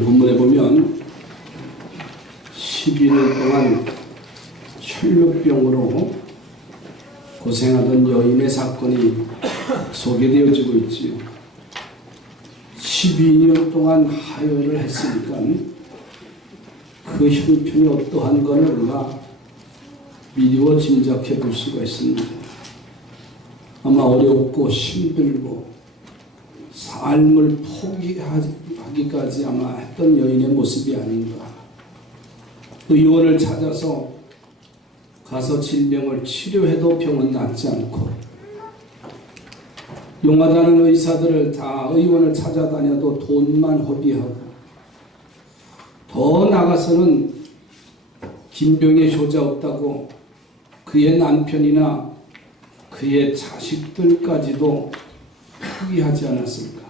본문에 보면 12년 동안 혈루병으로 고생하던 여인의 사건이 소개되어지고 있지요. 12년 동안 하혈을 했으니까 그 형편이 어떠한 것을 우리가 미루어 짐작해 볼 수가 있습니다. 아마 어렵고 힘들고 삶을 포기하기까지 아마 했던 여인의 모습이 아닌가. 의원을 찾아서 가서 질병을 치료해도 병은 낫지 않고, 용하다는 의사들을 다 의원을 찾아다녀도 돈만 허비하고, 더 나가서는 김병에 효자 없다고 그의 남편이나 그의 자식들까지도 포기하지 않았을까.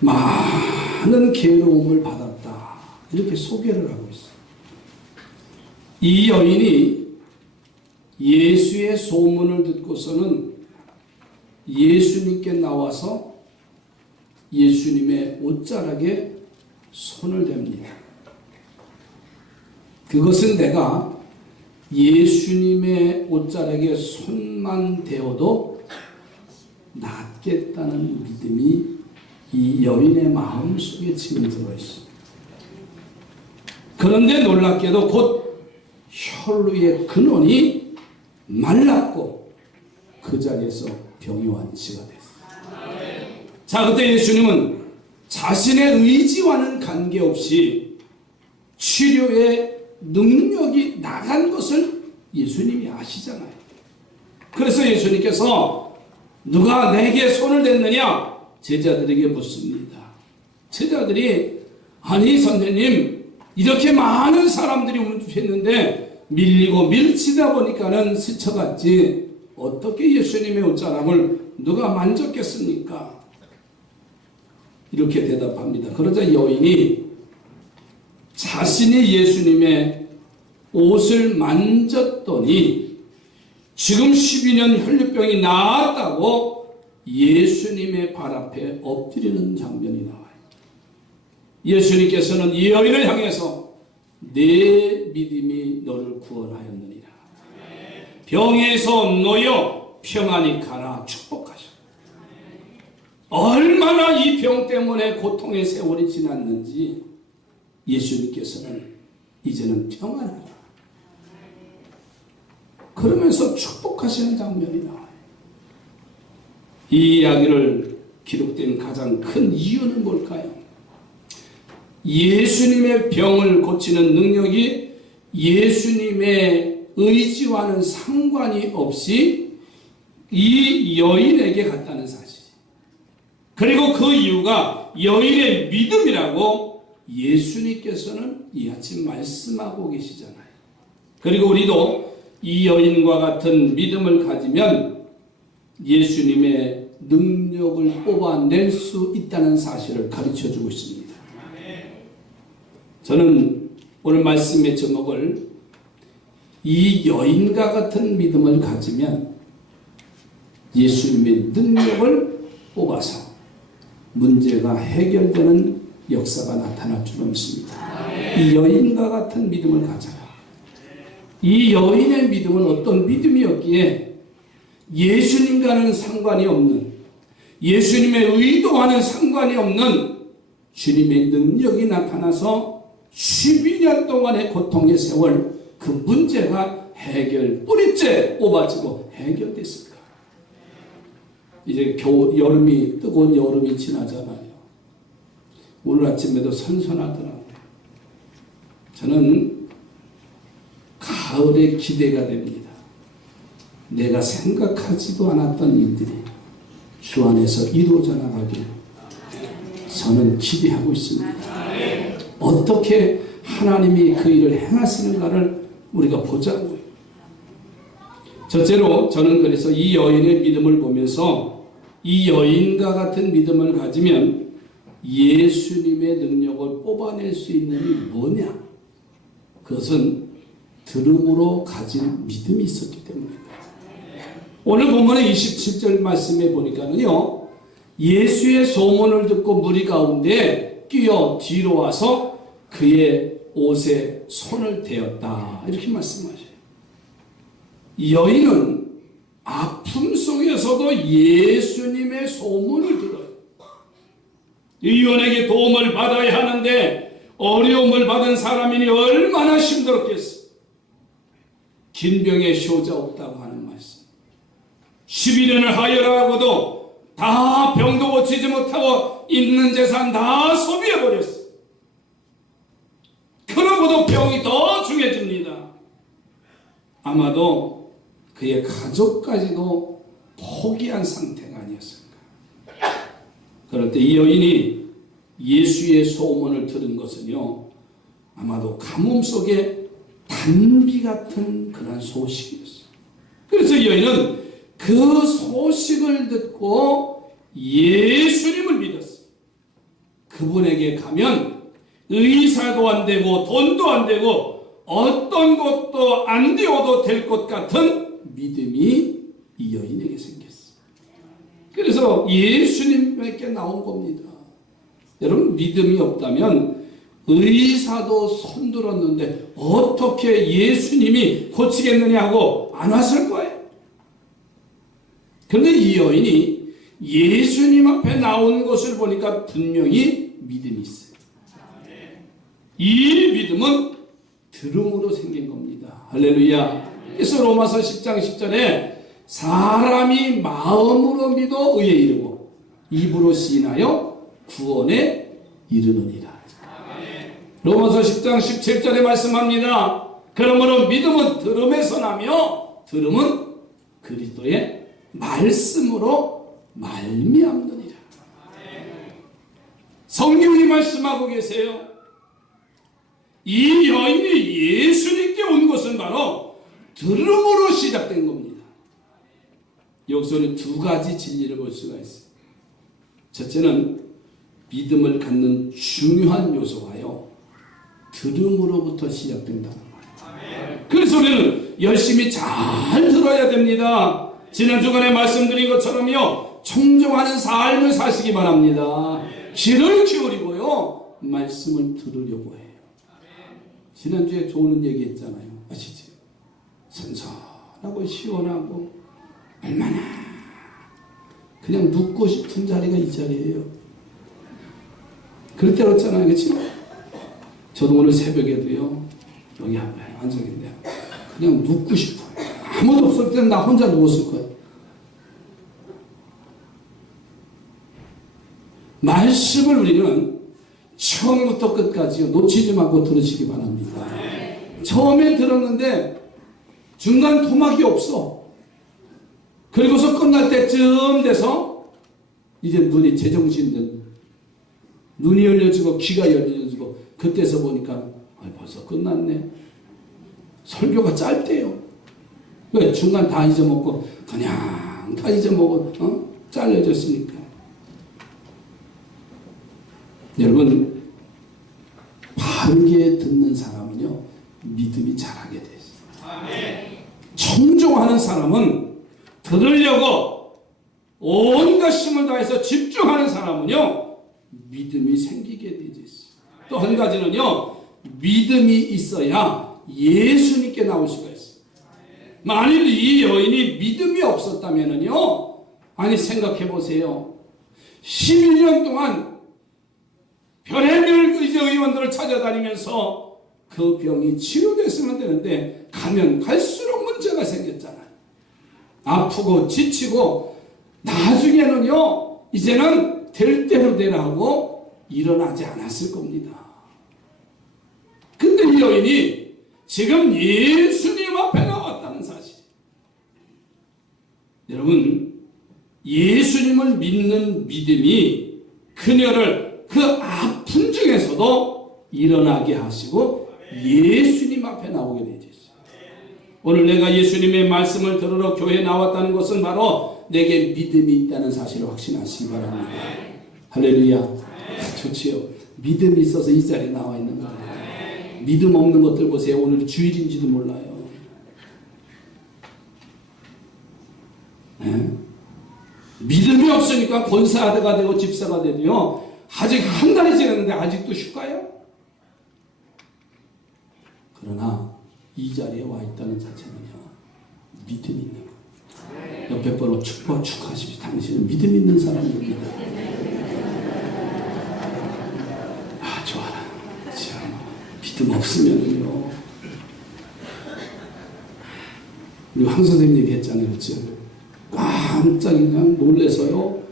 많은 괴로움을 받았다, 이렇게 소개를 하고 있어요. 이 여인이 예수의 소문을 듣고서는 예수님께 나와서 예수님의 옷자락에 손을 댑니다. 그것은 내가 예수님의 옷자락에 손만 대어도 낫겠다는 믿음이 이 여인의 마음속에 지금 들어있습니다. 그런데 놀랍게도 곧 혈루의 근원이 말랐고 그 자리에서 병이 완치가 됐어요. 자, 그때 예수님은 자신의 의지와는 관계없이 치료의 능력이 나간 것을 예수님이 아시잖아요. 그래서 예수님께서 누가 내게 손을 댔느냐? 제자들에게 묻습니다. 제자들이 아니 선생님, 이렇게 많은 사람들이 움직였는데 밀리고 밀치다 보니까는 스쳐갔지 어떻게 예수님의 옷자락을 누가 만졌겠습니까? 이렇게 대답합니다. 그러자 여인이 자신이 예수님의 옷을 만졌더니 지금 12년 혈루병이 나았다고 예수님의 발 앞에 엎드리는 장면이 나와요. 예수님께서는 이 여인을 향해서 내 믿음이 너를 구원하였느니라. 병에서 놓여 평안히 가라 축복하셨다. 얼마나 이 병 때문에 고통의 세월이 지났는지 예수님께서는 이제는 평안하다, 그러면서 축복하시는 장면이 나와요. 이 이야기를 기록된 가장 큰 이유는 뭘까요? 예수님의 병을 고치는 능력이 예수님의 의지와는 상관이 없이 이 여인에게 갔다는 사실. 그리고 그 이유가 여인의 믿음이라고 예수님께서는 이 아침 말씀하고 계시잖아요. 그리고 우리도 이 여인과 같은 믿음을 가지면 예수님의 능력을 뽑아낼 수 있다는 사실을 가르쳐주고 있습니다. 저는 오늘 말씀의 제목을 이 여인과 같은 믿음을 가지면 예수님의 능력을 뽑아서 문제가 해결되는 역사가 나타날 줄 믿습니다. 이 여인과 같은 믿음을 가져라. 이 여인의 믿음은 어떤 믿음이었기에 예수님과는 상관이 없는, 예수님의 의도와는 상관이 없는 주님의 능력이 나타나서 12년 동안의 고통의 세월, 그 문제가 뿌리째 뽑아지고 해결됐을까? 이제 여름이, 뜨거운 여름이 지나잖아요. 오늘 아침에도 선선하더라고요. 저는 가을에 기대가 됩니다. 내가 생각하지도 않았던 일들이 주 안에서 이루어져 나가길 저는 기대하고 있습니다. 어떻게 하나님이 그 일을 행하시는가를 우리가 보자고요. 첫째로 저는 그래서 이 여인의 믿음을 보면서 이 여인과 같은 믿음을 가지면 예수님의 능력을 뽑아낼 수 있는 게 뭐냐? 그것은 들음으로 가진 믿음이 있었기 때문입니다. 오늘 본문의 27절 말씀에 보니까는요, 예수의 소문을 듣고 무리 가운데 끼어 뒤로 와서 그의 옷에 손을 대었다. 이렇게 말씀하셔요. 여인은 아픔 속에서도 예수님의 소문을 들어요. 의원에게 도움을 받아야 하는데 어려움을 받은 사람이니 얼마나 힘들었겠어. 긴 병에 효자 없다고 하는 말씀. 11년을 하여라하고도 다 병도 고치지 못하고 있는 재산 다 소비해버렸어. 그러고도 병이 더 중해집니다. 아마도 그의 가족까지도 포기한 상태가 아니었을까. 그럴 때 이 여인이 예수의 소문을 들은 것은요, 아마도 가뭄 속에 단비 같은 그런 소식이었어요. 그래서 이 여인은 그 소식을 듣고 예수님을 믿었어요. 그분에게 가면 의사도 안 되고 돈도 안 되고 어떤 것도 안 되어도 될 것 같은 믿음이 이 여인에게 생겼어요. 그래서 예수님에게 나온 겁니다. 여러분, 믿음이 없다면 의사도 손들었는데 어떻게 예수님이 고치겠느냐 하고 안 왔을 거예요. 그런데 이 여인이 예수님 앞에 나온 것을 보니까 분명히 믿음이 있어요. 이 믿음은 들음으로 생긴 겁니다. 할렐루야. 그래서 로마서 10장 10절에 사람이 마음으로 믿어 의에 이르고 입으로 시인하여 구원에 이르느니라. 로마서 10장 17절에 말씀합니다. 그러므로 믿음은 들음에서 나며 들음은 그리스도의 말씀으로 말미암느니라. 성경이 말씀하고 계세요. 이 여인이 예수님께 온 것은 바로 들음으로 시작된 겁니다. 여기서는 두 가지 진리를 볼 수가 있어요. 첫째는 믿음을 갖는 중요한 요소가요, 들음으로부터 시작된다는 거예요. 그래서 우리는 열심히 잘 들어야 됩니다. 지난 주간에 말씀드린 것처럼요, 청정하는 삶을 사시기 바랍니다. 귀를 기울이고요, 말씀을 들으려고 해요. 지난주에 좋은 얘기 했잖아요. 아시죠? 선선하고 시원하고 얼마나 그냥 눕고 싶은 자리가 이 자리예요. 그럴 때 그렇잖아요. 그렇죠? 저도 오늘 새벽에도요, 여기 앉아있는데 그냥 눕고 싶어요. 아무도 없을 때는 나 혼자 누웠을 거예요. 말씀을 우리는 처음부터 끝까지 놓치지 말고 들으시기 바랍니다. 처음에 들었는데 중간 토막이 없어. 그리고서 끝날 때쯤 돼서 이제 눈이 제정신된, 눈이 열려지고 귀가 열려지고 그때서 보니까 벌써 끝났네. 설교가 짧대요. 왜? 중간 다 잊어먹고 그냥 다 잊어먹어. 잘려졌으니까. 여러분, 바르게 듣는 사람은요, 믿음이 자라게 돼 있어요. 청종하는 사람은 들으려고 온갖 힘을 다해서 집중하는 사람은요, 믿음이 생기게 되어 있어요. 또 한 가지는요, 믿음이 있어야 예수님께 나올 수가 있어요. 만일 이 여인이 믿음이 없었다면요, 아니 생각해 보세요. 11년 동안 별의별 의원들을 찾아다니면서 그 병이 치료됐으면 되는데 가면 갈수록 문제가 생겼잖아요. 아프고 지치고 나중에는요, 이제는 될 대로 되라고 일어나지 않았을 겁니다. 근데 이 여인이 지금 예수님 앞에 나왔다는 사실. 여러분, 예수님을 믿는 믿음이 그녀를 그 아픔 중에서도 일어나게 하시고 예수님 앞에 나오게 되죠. 오늘 내가 예수님의 말씀을 들으러 교회에 나왔다는 것은 바로 내게 믿음이 있다는 사실을 확신하시기 바랍니다. 할렐루야. 좋지요. 믿음이 있어서 이 자리에 나와 있는 거예요. 믿음 없는 것들 보세요. 오늘 주일인지도 몰라요. 네? 믿음이 없으니까 권사가 되고 집사가 되도요. 아직 한 달이 지났는데 아직도 휴가요? 그러나 이 자리에 와 있다는 자체는요. 믿음이 있는 거예요. 옆에 번호 축하하십시오. 당신은 믿음 있는 사람입니다. 아, 좋아라. 참, 믿음 없으면은요. 우리 황 선생님 얘기했잖아요. 그렇죠? 깜짝 그냥 놀래서요.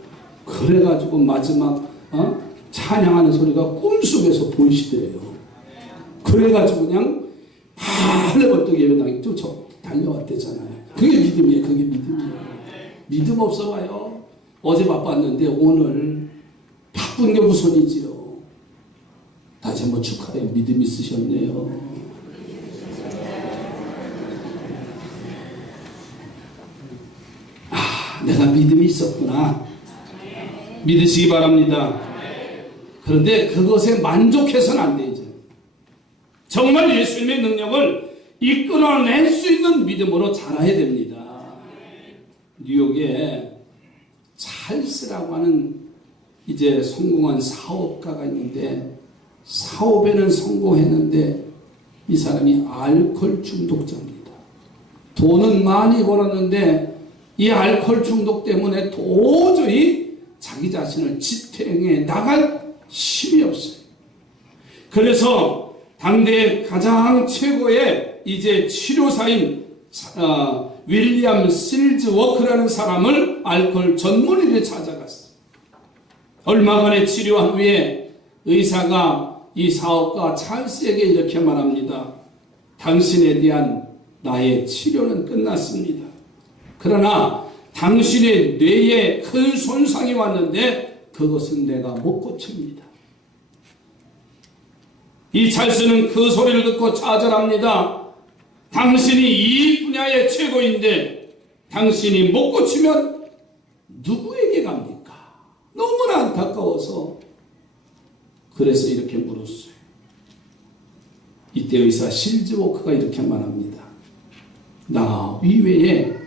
그래가지고 마지막 찬양하는 소리가 꿈속에서 보이시더래요. 그래가지고 그냥 벌떡 예배당에 쫓아 달려왔대잖아요. 그게 믿음이에요. 그게 믿음이에요. 믿음 없어 봐요. 어제 바빴는데 오늘 바쁜 게 우선이지요. 다시 한번 축하해요. 믿음 있으셨네요. 내가 믿음이 있었구나. 믿으시기 바랍니다. 그런데 그것에 만족해서는 안 되죠. 정말 예수님의 능력을 이끌어낼 수 있는 믿음으로 자라야 됩니다. 뉴욕에 찰스라고 하는 이제 성공한 사업가가 있는데 사업에는 성공했는데 이 사람이 알코올 중독자입니다. 돈은 많이 벌었는데 이 알코올 중독 때문에 도저히 자기 자신을 지탱해 나갈 힘이 없어요. 그래서 당대의 가장 최고의 이제 치료사인 윌리엄 실즈워크라는 사람을 알코올 전문의를 찾아갔어요. 얼마간의 치료한 후에 의사가 이 사업가 찰스에게 이렇게 말합니다. 당신에 대한 나의 치료는 끝났습니다. 그러나 당신의 뇌에 큰 손상이 왔는데 그것은 내가 못 고칩니다. 이 찰스는 그 소리를 듣고 좌절합니다. 당신이 이 분야의 최고인데 당신이 못 고치면 누구에게 갑니까? 너무나 안타까워서 그래서 이렇게 물었어요. 이때 의사 실즈워크가 이렇게 말합니다. 나 이외에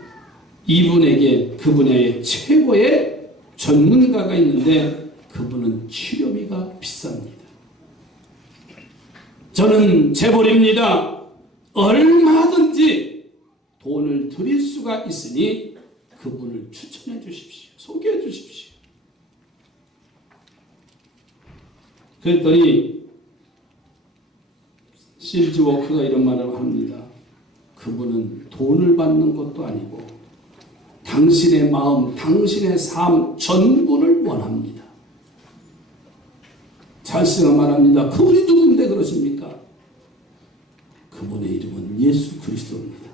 이분에게 그 분야의 최고의 전문가가 있는데 그분은 치료비가 비쌉니다. 저는 재벌입니다. 얼마든지 돈을 드릴 수가 있으니 그분을 추천해 주십시오. 소개해 주십시오. 그랬더니 실즈워크가 이런 말을 합니다. 그분은 돈을 받는 것도 아니고 당신의 마음, 당신의 삶 전부를 원합니다. 찰스가 말합니다. 그분이 누군데 그러십니까? 그분의 이름은 예수 그리스도입니다.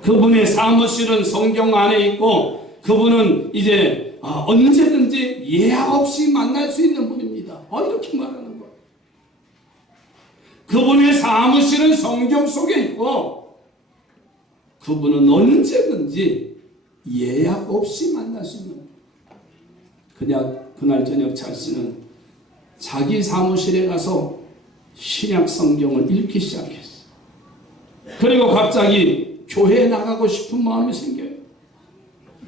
그분의 사무실은 성경 안에 있고 그분은 이제 언제든지 예약 없이 만날 수 있는 분입니다. 이렇게 말하는 거예요. 그분의 사무실은 성경 속에 있고 그분은 언제든지 예약 없이 만날 수 있는 그날 저녁 찰스는 자기 사무실에 가서 신약 성경을 읽기 시작했어요. 그리고 갑자기 교회에 나가고 싶은 마음이 생겨요.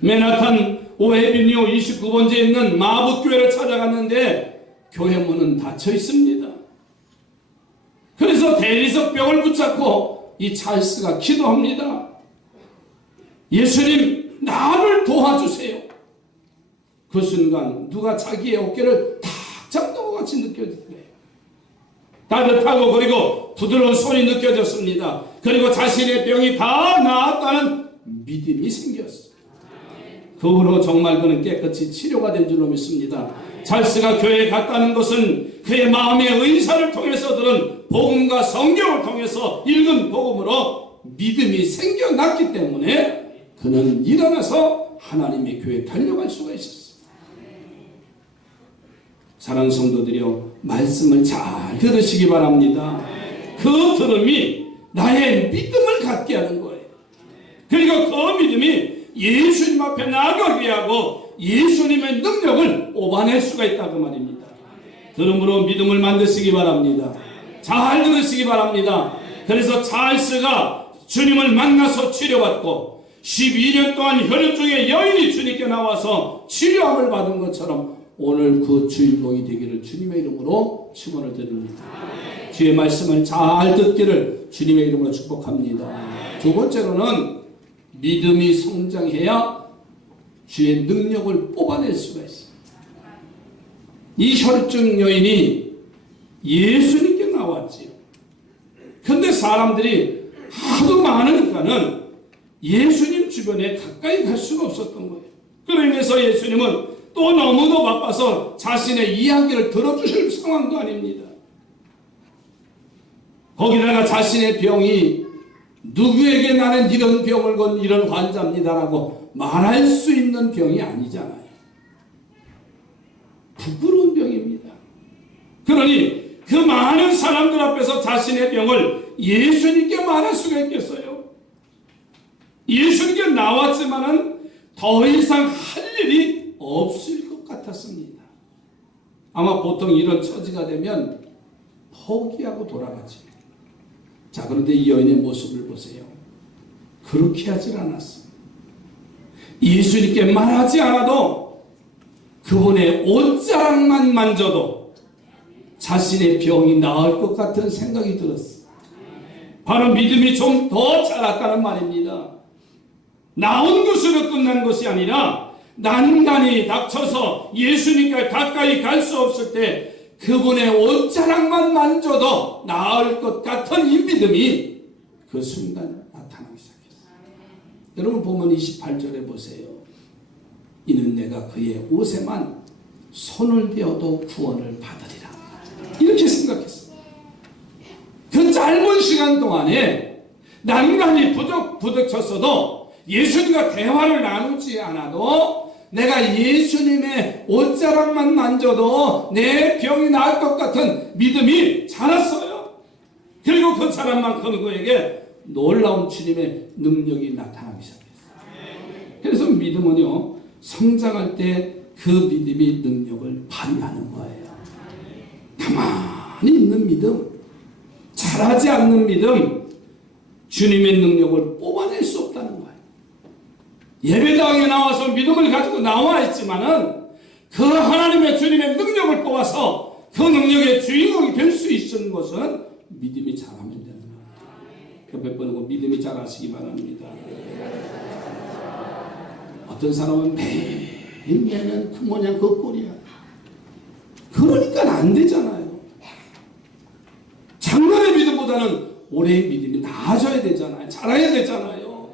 맨하탄 오해비뉴 29번지에 있는 마붓교회를 찾아갔는데 교회 문은 닫혀 있습니다. 그래서 대리석 벽을 붙잡고 이 찰스가 기도합니다. 예수님, 나를 도와주세요. 그 순간 누가 자기의 어깨를 탁 잡는 것 같이 느껴지더래요. 따뜻하고 그리고 부드러운 손이 느껴졌습니다. 그리고 자신의 병이 다 나았다는 믿음이 생겼어요. 그 후로 정말 그는 깨끗이 치료가 된 줄로 믿습니다. 찰스가 교회에 갔다는 것은 그의 마음의 의사를 통해서 들은 복음과 성경을 통해서 읽은 복음으로 믿음이 생겨났기 때문에 그는 일어나서 하나님의 교회에 달려갈 수가 있었어요. 사랑하는 성도들이여, 말씀을 잘 들으시기 바랍니다. 그 들음이 나의 믿음을 갖게 하는 거예요. 그리고 그 믿음이 예수님 앞에 나가게 하고 예수님의 능력을 뽑아낼 수가 있다고 말입니다. 들음으로 믿음을 만드시기 바랍니다. 잘 들으시기 바랍니다. 그래서 찰스가 주님을 만나서 치료받고 12년 동안 혈루증의 여인이 주님께 나와서 치료함을 받은 것처럼 오늘 그 주인공이 되기를 주님의 이름으로 축원을 드립니다. 주의 말씀을 잘 듣기를 주님의 이름으로 축복합니다. 두 번째로는 믿음이 성장해야 주의 능력을 뽑아낼 수가 있습니다. 이 혈루증 여인이 예수님께 나왔지요. 그런데 사람들이 하도 많으니까는 예수님 주변에 가까이 갈 수가 없었던 거예요. 그로 인해서 예수님은 또 너무도 바빠서 자신의 이야기를 들어주실 상황도 아닙니다. 거기다가 자신의 병이 누구에게 나는 이런 병을 건 이런 환자입니다라고 말할 수 있는 병이 아니잖아요. 부끄러운 병입니다. 그러니 그 많은 사람들 앞에서 자신의 병을 예수님께 말할 수가 있겠어요? 예수님께 나왔지만은 더 이상 할 일이 없을 것 같았습니다. 아마 보통 이런 처지가 되면 포기하고 돌아가지. 자, 그런데 이 여인의 모습을 보세요. 그렇게 하질 않았어. 예수님께 말하지 않아도 그분의 옷자락만 만져도 자신의 병이 나을 것 같은 생각이 들었어. 바로 믿음이 좀 더 자랐다는 말입니다. 나온 것으로 끝난 것이 아니라 난간이 닥쳐서 예수님께 가까이 갈 수 없을 때 그분의 옷자락만 만져도 나을 것 같은 이 믿음이 그 순간 나타나기 시작했어요. 여러분 보면 28절에 보세요. 이는 내가 그의 옷에만 손을 대어도 구원을 받으리라. 이렇게 생각했어요. 그 짧은 시간 동안에 난간이 부딪혔어도 예수님과 대화를 나누지 않아도 내가 예수님의 옷자락만 만져도 내 병이 나을 것 같은 믿음이 자랐어요. 그리고 그 자란만큼 그에게 놀라운 주님의 능력이 나타나기 시작했어요. 그래서 믿음은요, 성장할 때 그 믿음이 능력을 발휘하는 거예요. 가만히 있는 믿음, 자라지 않는 믿음, 주님의 능력을 뽑아낼 수 없다는 거예요. 예배당에 나와서 믿음을 가지고 나와 있지만은 그 하나님의 주님의 능력을 뽑아서 그 능력의 주인공이 될 수 있는 것은 믿음이 자라면 되는 거예요. 옆에 보고 믿음이 자라시기 바랍니다. 어떤 사람은 매일매일 그 모양 그 꼴이야. 그러니까 안 되잖아요. 작년의 믿음보다는 올해의 믿음이 나아져야 되잖아요. 자라야 되잖아요.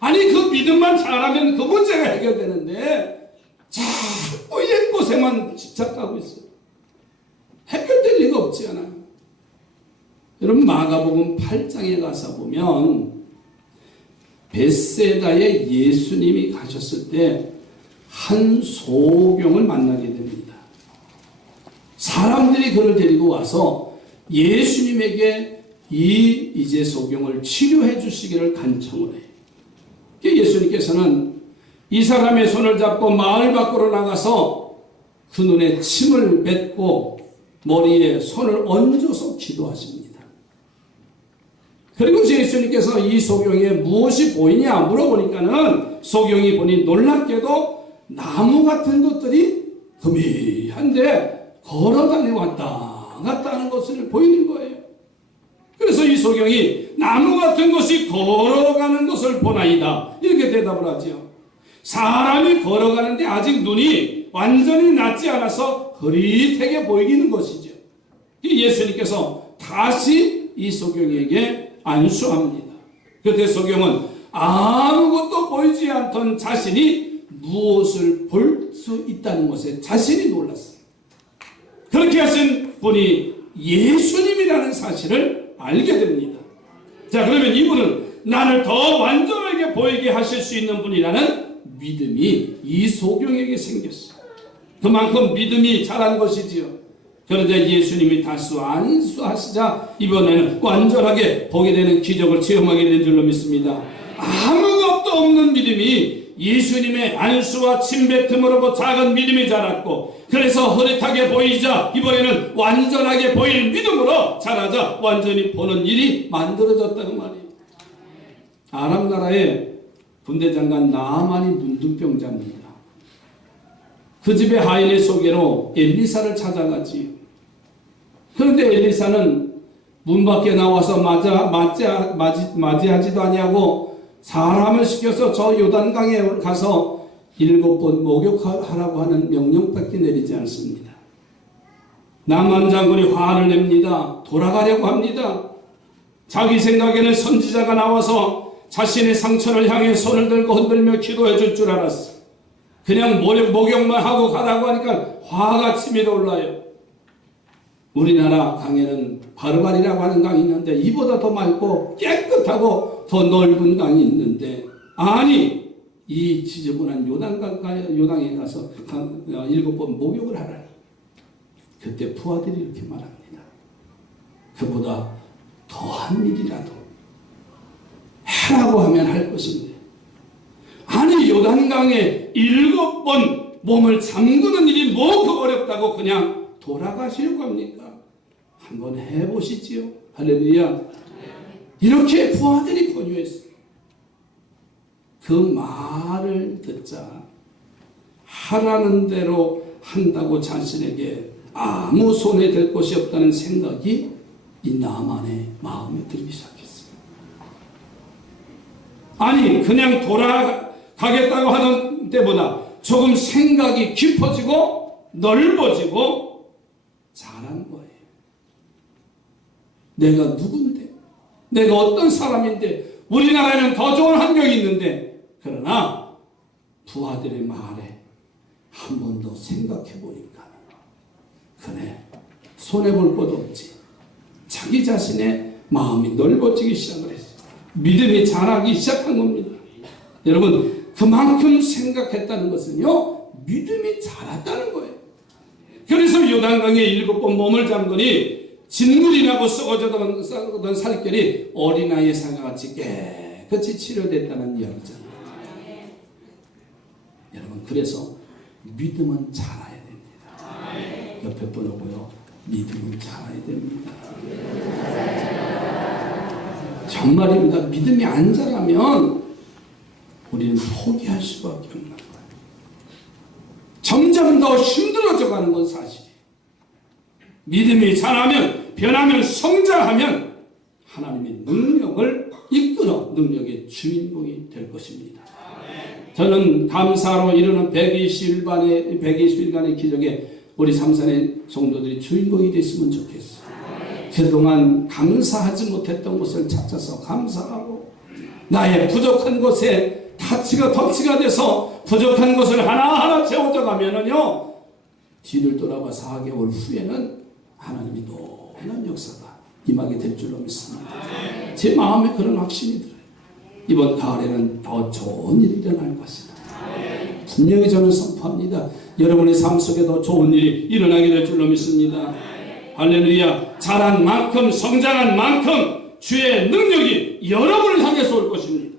아니 그 믿음만 잘하면 그 문제가 해결되는데 자꾸 옛 곳에만 집착하고 있어요. 해결될 리가 없지 않아요. 여러분 마가복음 8장에 가서 보면 벳세다에 예수님이 가셨을 때 한 소경을 만나게 됩니다. 사람들이 그를 데리고 와서 예수님에게 이제 소경을 치료해 주시기를 간청을 해요. 예수님께서는 이 사람의 손을 잡고 마을 밖으로 나가서 그 눈에 침을 뱉고 머리에 손을 얹어서 기도하십니다. 그리고 예수님께서 이 소경에 무엇이 보이냐 물어보니까는 소경이 보니 놀랍게도 나무 같은 것들이 흐미한데 걸어다니 왔다 갔다 하는 것을 보이는 거예요. 그래서 이 소경이 나무 같은 것이 걸어가는 것을 보나이다 이렇게 대답을 하죠. 사람이 걸어가는데 아직 눈이 완전히 낫지 않아서 흐릿하게 보이는 것이죠. 예수님께서 다시 이 소경에게 안수합니다. 그때 소경은 아무것도 보이지 않던 자신이 무엇을 볼 수 있다는 것에 자신이 놀랐어요. 그렇게 하신 분이 예수님이라는 사실을 알게 됩니다. 자, 그러면 이분은 나를 더 완전하게 보이게 하실 수 있는 분이라는 믿음이 이 소경에게 생겼어요. 그만큼 믿음이 자란 것이지요. 그런데 예수님이 다시 안수하시자 이번에는 완전하게 보게 되는 기적을 체험하게 된 줄로 믿습니다. 아무것도 없는 믿음이 예수님의 안수와 침뱉음으로 작은 믿음이 자랐고, 그래서 흐릿하게 보이자 이번에는 완전하게 보일 믿음으로 자라자 완전히 보는 일이 만들어졌다는 말이에요. 아람 나라에 군대장관 나아만이 문둥병자입니다. 그 집의 하인의 소개로 엘리사를 찾아가지요. 그런데 엘리사는 문 밖에 나와서 맞이하지도 아니하고 사람을 시켜서 저 요단강에 가서 7번 목욕하라고 하는 명령밖에 내리지 않습니다. 나만 장군이 화를 냅니다. 돌아가려고 합니다. 자기 생각에는 선지자가 나와서 자신의 상처를 향해 손을 들고 흔들며 기도해 줄 줄 알았어. 그냥 목욕만 하고 가라고 하니까 화가 치밀어 올라요. 우리나라 강에는 바르바리라고 하는 강이 있는데 이보다 더 맑고 깨끗하고 더 넓은 강이 있는데, 아니 이 지저분한 요당에 가서 7번 목욕을 하라니. 그때 부하들이 이렇게 말합니다. 그보다 더한 일이라도 하라고 하면 할 것인데, 아니 요단강에 7번 몸을 잠그는 일이 뭐 어렵다고 그냥 돌아가시려고 합니까? 한번 해보시지요. 할렐루야. 이렇게 부하들이 권유했어요. 그 말을 듣자 하라는 대로 한다고 자신에게 아무 손에 될 것이 없다는 생각이 이 나만의 마음에 들기 시작했어요. 아니 그냥 돌아가겠다고 하는 때보다 조금 생각이 깊어지고 넓어지고 잘한 거예요. 내가 누군데, 내가 어떤 사람인데, 우리나라에는 더 좋은 환경이 있는데, 그러나 부하들의 말에 한 번 더 생각해 보니까 그래, 손해볼 것도 없지. 자기 자신의 마음이 넓어지기 시작을 했어요. 믿음이 자라기 시작한 겁니다. 여러분, 그만큼 생각했다는 것은요, 믿음이 자랐다는 거예요. 그래서 요단강에 7번 몸을 잠그니 진물이 나고 썩어졌던 살결이 어린아이의 상아같이 깨끗이 치료됐다는 이야기잖아요. 여러분, 그래서 믿음은 자라야 됩니다. 옆에 분하고요, 믿음은 자라야 됩니다. 정말입니다. 믿음이 안 자라면 우리는 포기할 수밖에 없는 거예요. 점점 더 힘들어져 가는 건 사실이에요. 믿음이 자라면, 변하면, 성장하면 하나님의 능력을 이끌어 능력의 주인공이 될 것입니다. 저는 감사로 이루는 120일간의 기적에 우리 삼산의 성도들이 주인공이 됐으면 좋겠어요. 그동안 감사하지 못했던 것을 찾아서 감사하고, 나의 부족한 것에 덧치가 돼서 부족한 것을 하나하나 채워져 가면은요, 뒤를 돌아봐 4개월 후에는 하나님이 놀라운 역사가 임하게 될 줄로 믿습니다. 제 마음에 그런 확신이 들어요. 이번 가을에는 더 좋은 일이 일어날 것이다. 분명히 저는 선포합니다. 여러분의 삶 속에 더 좋은 일이 일어나게 될 줄로 믿습니다. 할렐루야. 자란 만큼, 성장한 만큼 주의 능력이 여러분을 향해서 올 것입니다.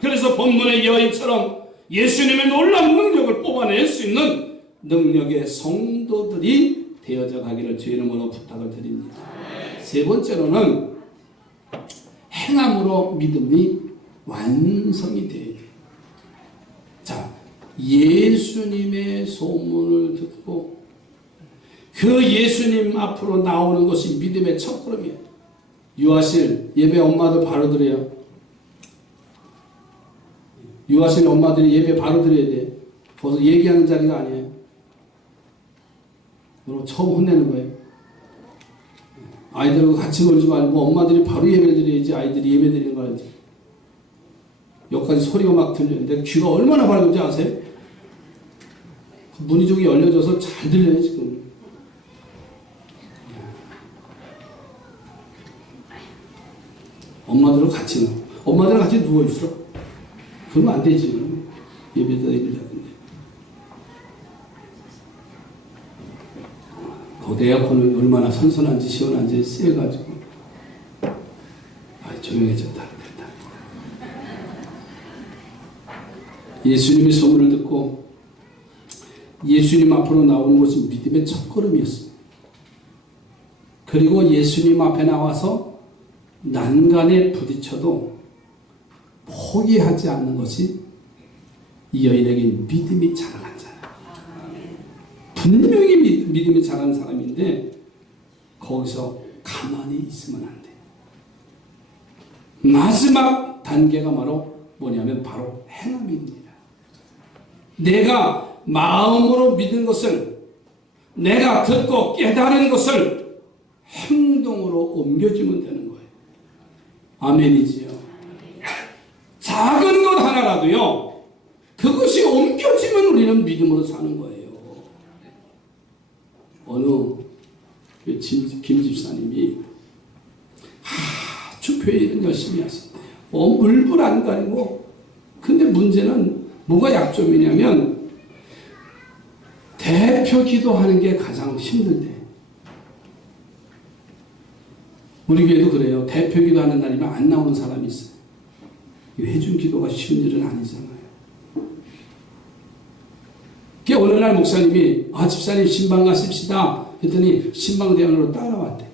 그래서 본문의 여인처럼 예수님의 놀라운 능력을 뽑아낼 수 있는 능력의 성도들이 되어져 가기를 주의 이름으로 부탁을 드립니다. 세 번째로는 행함으로 믿음이 완성이 돼야 돼요. 자, 예수님의 소문을 듣고 그 예수님 앞으로 나오는 것이 믿음의 첫걸음이에요. 유아실 예배 엄마들 바로 드려요. 유아실 엄마들이 예배 바로 드려야 돼. 거기서 얘기하는 자리가 아니에요. 여러분 처음 혼내는 거예요. 아이들하고 같이 놀지 말고 엄마들이 바로 예배를 드려야지 아이들이 예배 드리는 거 알지. 여기까지 소리가 막 들리는데 귀가 얼마나 밝은지 아세요? 그 문이 저기 열려져서 잘 들려요 지금. 엄마들하고 같이 누워있어. 그러면 안 되지. 예배 드리려는데. 그 에어컨은 얼마나 선선한지 시원한지 쐬가지고 조용해졌다. 됐다. 예수님의 소문을 듣고 예수님 앞으로 나오는 것이 믿음의 첫걸음이었습니다. 그리고 예수님 앞에 나와서 난간에 부딪혀도 포기하지 않는 것이 이 여인에게 믿음이 자라간 자예요. 분명히 믿음이 자라는 사람인데 거기서 가만히 있으면 안 돼. 마지막 단계가 뭐냐면 바로 행함입니다. 내가 마음으로 믿은 것을, 내가 듣고 깨달은 것을 행동으로 옮겨주면 되는 거예요. 아멘이지요. 작은 것 하나라도요, 그것이 옮겨지면 우리는 믿음으로 사는 거예요. 어느 김 집사님이 아주 교회 일은 열심히 하신대요. 물불 안 가리고. 근데 문제는 뭐가 약점이냐면 대표 기도하는 게 가장 힘들대. 우리 교회도 그래요. 대표 기도하는 날이면 안 나오는 사람이 있어요. 회중 기도가 쉬운 일은 아니잖아요. 어느 날 목사님이 집사님 신방 가십시다 했더니 신방대원으로 따라왔대.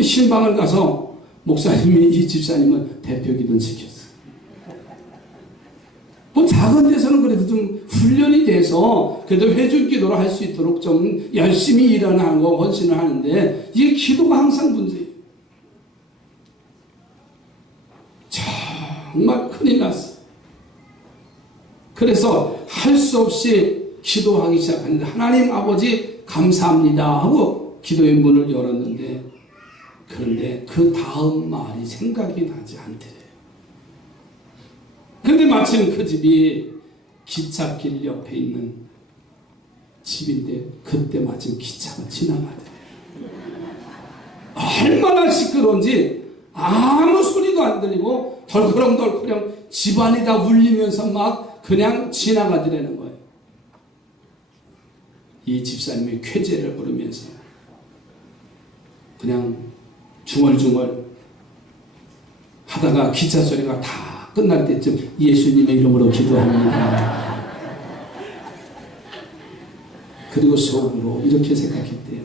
신방을 가서 목사님이 이 집사님은 대표 기도를 지켰어. 뭐 작은 데서는 그래도 좀 훈련이 돼서 그래도 회중 기도를 할 수 있도록 좀 열심히 일하는 거 헌신을 하는데 이게 기도가 항상 문제예요. 정말 큰일 났어. 그래서 할 수 없이 기도하기 시작하는데 하나님 아버지 감사합니다 하고 기도의 문을 열었는데 그런데 그 다음 말이 생각이 나지 않더래요. 근데 마침 그 집이 기찻길 옆에 있는 집인데 그때 마침 기차가 지나가더래요. 얼마나 시끄러운지 아무 소리도 안 들리고 덜커렁덜커렁 집안이 다 울리면서 막 그냥 지나가더라는 거예요. 이 집사님이 쾌재를 부르면서 그냥 중얼중얼 하다가 기차 소리가 다 끝날 때쯤 예수님의 이름으로 기도합니다. 그리고 속으로 이렇게 생각했대요.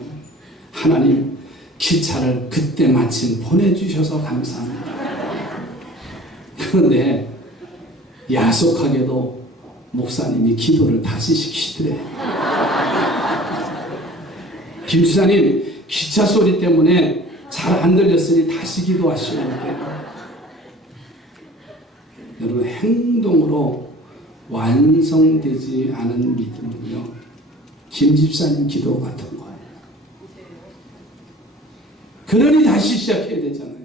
하나님, 기차를 그때 마침 보내주셔서 감사합니다. 그런데 야속하게도 목사님이 기도를 다시 시키더래요. 김 지사님, 기차 소리 때문에 잘 안 들렸으니 다시 기도하시는데 여러분, 행동으로 완성되지 않은 믿음은요, 김 집사님 기도 같은 거예요. 그러니 다시 시작해야 되잖아요.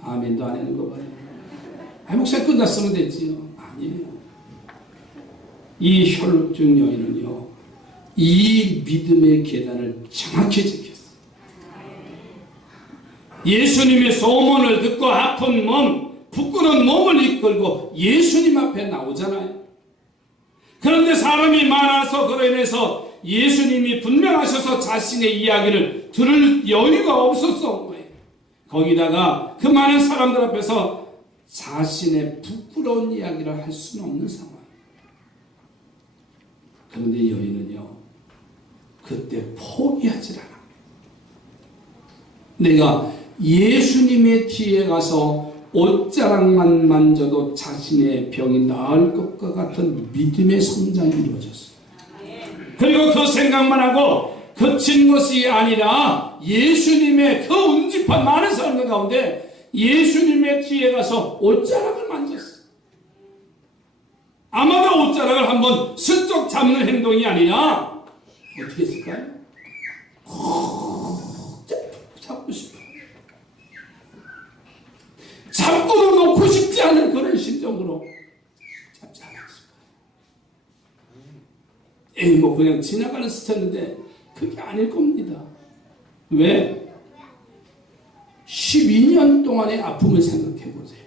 아멘도 안 하는 거 봐요. 목사님 끝났으면 됐지요. 아니에요. 이 혈육증 여인은요, 이 믿음의 계단을 정확히 지켰어요. 예수님의 소문을 듣고 아픈 몸, 부끄러운 몸을 이끌고 예수님 앞에 나오잖아요. 그런데 사람이 많아서 그로 인해서 예수님이 분명하셔서 자신의 이야기를 들을 여유가 없었던 거예요. 거기다가 그 많은 사람들 앞에서 자신의 부끄러운 이야기를 할 수는 없는 상황. 그런데 여인은요, 그때 포기하지 않아. 내가 예수님의 뒤에 가서 옷자락만 만져도 자신의 병이 나을 것과 같은 믿음의 성장이 이루어졌어요. 그리고 그 생각만 하고 그친 것이 아니라 예수님의 그 운집한 많은 사람들 가운데 예수님의 뒤에 가서 옷자락을 만졌어요. 아마도 옷자락을 한번 슬쩍 잡는 행동이 아니라 어떻게 했을까요? 잡고 싶어. 잡고도 놓고 싶지 않은 그런 심정으로 잡지 않았을까. 뭐 그냥 지나가는 스타일인데 그게 아닐 겁니다. 왜? 12년 동안의 아픔을 생각해 보세요.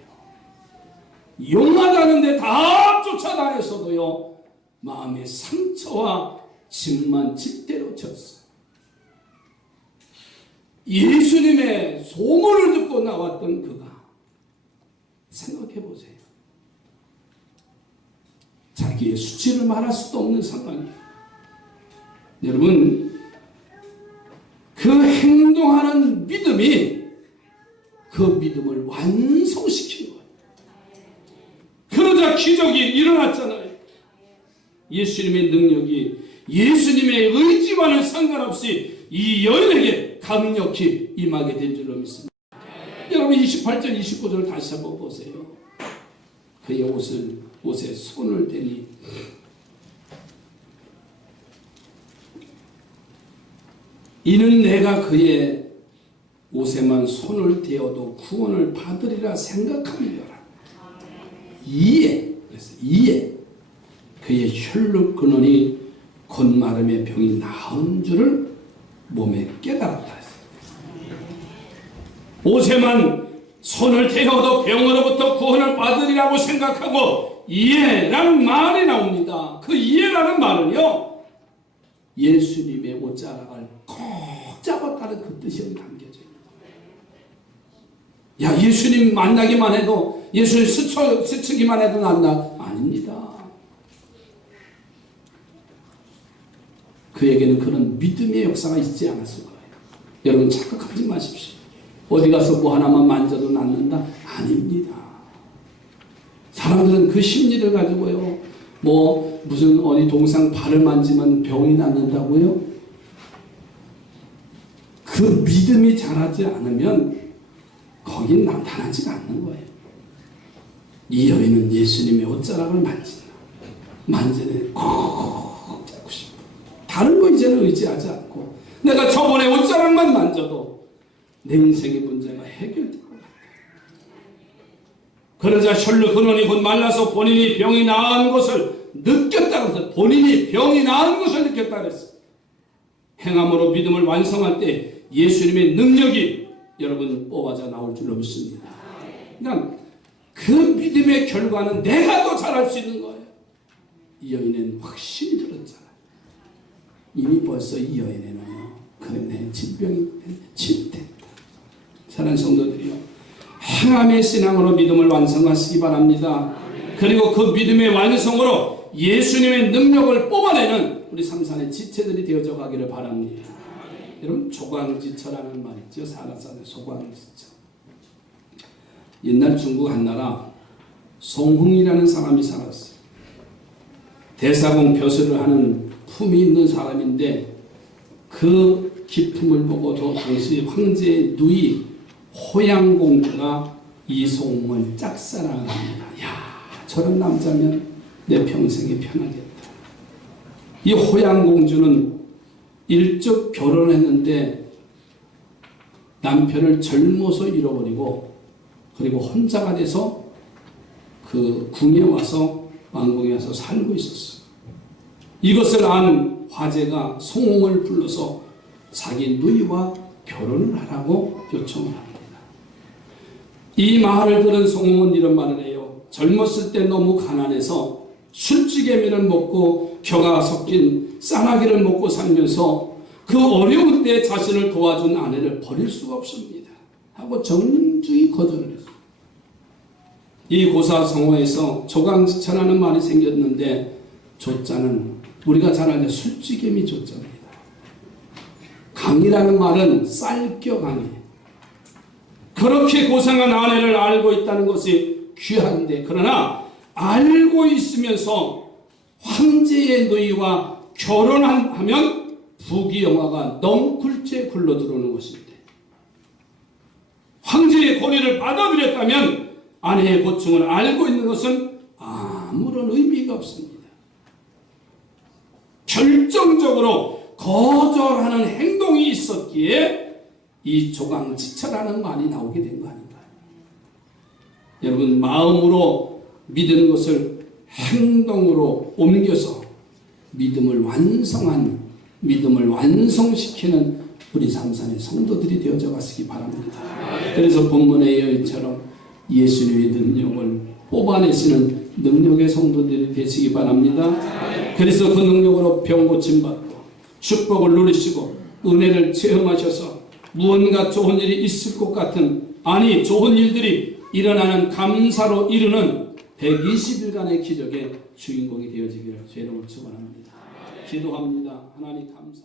용하다는데 다 쫓아다녔어도요, 마음의 상처와 짐만 짙대로 쳤어. 예수님의 소문을 듣고 나왔던 그가 생각해 보세요. 자기의 수치를 말할 수도 없는 상황이에요. 여러분, 그 행동하는 믿음이 그 믿음을 완성시킨 거예요. 기적이 일어났잖아요. 예수님의 능력이 예수님의 의지와는 상관없이 이 여인에게 강력히 임하게 된 줄로 믿습니다. 여러분 28절 29절을 다시 한번 보세요. 그의 옷에 손을 대니 이는 내가 그의 옷에만 손을 대어도 구원을 받으리라 생각함이라. 이에 그의 혈육 근원이 곧마름의 병이 나은 줄을 몸에 깨달았다. 옷에만 손을 대어도 병으로부터 구원을 받으리라고 생각하고 이에라는 말이 나옵니다. 그 이에라는 말은요, 예수님의 옷자락을 꼭 잡았다는 그 뜻이 담겨져 있습니다. 야, 예수님 만나기만 해도, 예수님 스치기만 해도 난다. 아닙니다. 그에게는 그런 믿음의 역사가 있지 않았을 거예요. 여러분 착각하지 마십시오. 어디 가서 뭐 하나만 만져도 낫는다? 아닙니다. 사람들은 그 심리를 가지고요, 뭐 무슨 어디 동상 발을 만지면 병이 낫는다고요? 그 믿음이 자라지 않으면 거긴 나타나지가 않는 거예요. 이 여인은 예수님의 옷자락을 만지네. 콕 잡고 싶어. 다른 거 이제는 의지하지 않고 내가 저번에 옷자락만 만져도 내 인생의 문제가 해결될 것 같아요. 그러자 혈류 근원이 곧 말라서 본인이 병이 나은 것을 느꼈다고 해서 본인이 병이 나은 것을 느꼈다고 했어요. 행함으로 믿음을 완성할 때 예수님의 능력이 여러분 뽑아져 나올 줄로 믿습니다. 그러니까 그 믿음의 결과는 내가 더 잘할 수 있는 거예요. 이 여인은 확신이 들었잖아요. 이미 벌써 이 여인에는요, 내 질병이 치유됐다. 사랑하는 성도들이요, 행함의 신앙으로 믿음을 완성하시기 바랍니다. 그리고 그 믿음의 완성으로 예수님의 능력을 뽑아내는 우리 삼산의 지체들이 되어져 가기를 바랍니다. 여러분 조광지처라는 말 있죠. 사라산의 조광지처. 옛날 중국 한나라 송흥이라는 사람이 살았어요. 대사공 벼슬을 하는 품이 있는 사람인데 그 기품을 보고도 당시 황제의 누이 호양공주가 이송을 짝사랑합니다. 야, 저런 남자면 내 평생이 편하겠다. 이 호양공주는 일찍 결혼했는데 남편을 젊어서 잃어버리고 그리고 혼자가 돼서 그 궁에 와서 왕궁에 와서 살고 있었어요. 이것을 안 화제가 송홍을 불러서 자기 누이와 결혼을 하라고 요청을 합니다. 이 말을 들은 송홍은 이런 말을 해요. 젊었을 때 너무 가난해서 술찌개미를 먹고 겨가 섞인 쌀아기를 먹고 살면서 그 어려운 때 자신을 도와준 아내를 버릴 수가 없습니다. 하고 정중히 거절을 했어요. 이 고사성어에서 조강지처라는 말이 생겼는데 조자는 우리가 잘 아는 술찌개미 조자입니다. 강이라는 말은 쌀겨 강이에요. 그렇게 고상한 아내를 알고 있다는 것이 귀한데, 그러나 알고 있으면서 황제의 누이와 결혼하면 부귀영화가 넝쿨째 굴러들어오는 것인데, 황제의 권위를 받아들였다면 아내의 고충을 알고 있는 것은 아무런 의미가 없습니다. 결정적으로 거절하는 행동이 있었기에 이 조강지처라는 말이 나오게 된 거 아닌가요? 여러분 마음으로 믿는 것을 행동으로 옮겨서 믿음을 완성시키는 우리 삼산의 성도들이 되어져 가시기 바랍니다. 그래서 본문의 여인처럼 예수님의 능력을 뽑아내시는 능력의 성도들이 되시기 바랍니다. 그래서 그 능력으로 병 고침받고 축복을 누리시고 은혜를 체험하셔서 무언가 좋은 일이 있을 것 같은, 아니 좋은 일들이 일어나는 감사로 이루는 120일간의 기적의 주인공이 되어지기를 주의 이름으로 축원합니다. 기도합니다. 하나님 감사.